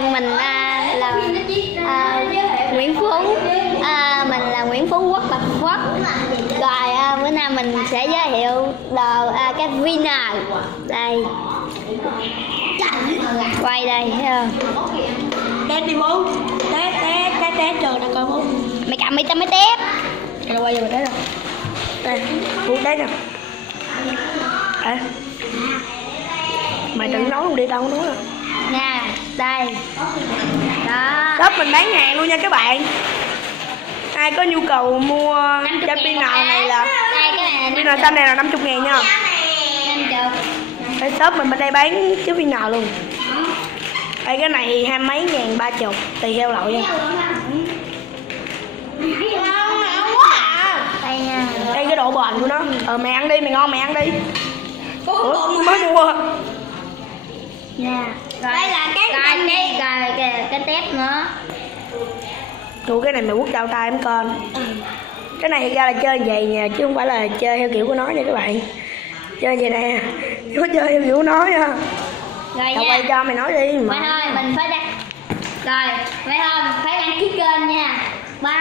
bạn, mình là Nguyễn Phú. Mình là Nguyễn Phú Quốc Bạch Quốc. Rồi bữa nay mình sẽ giới thiệu đồ cái Vina. Đây. Quay đây thấy không? Test đi bố. Test trời nè coi bố. Mày cầm tao mới test. Rồi quay vô mình test rồi. Đây, bố test nè. Đây. Mày tự nấu luôn đi, tao không nấu đâu. Nha, đây. Đó. Shop mình bán hàng luôn nha các bạn. Ai có nhu cầu mua trái pina này là pina xanh này là 50.000 nha. 50. Cái shop mình bên đây bán trái pina luôn. Đây cái này 20 mấy ngàn, 30 tùy theo loại nha. Đây nha. Đây cái độ bền của nó. Mày ăn đi, mày ngon mày ăn đi. Ủa, mới mua. Nha. Rồi, đây là cái tép nữa. Ủa cái này mày quất đau tay em con. Cái này thật ra là chơi vậy nha, chứ không phải là chơi theo kiểu của nó nha các bạn. Chơi vậy nè, chứ có chơi theo kiểu của nó nha. Rồi Tao nha. quay cho mày nói đi mà. Mày thôi, mình phải đăng. Rồi, mày thôi, phải đăng ký kênh nha. Bye.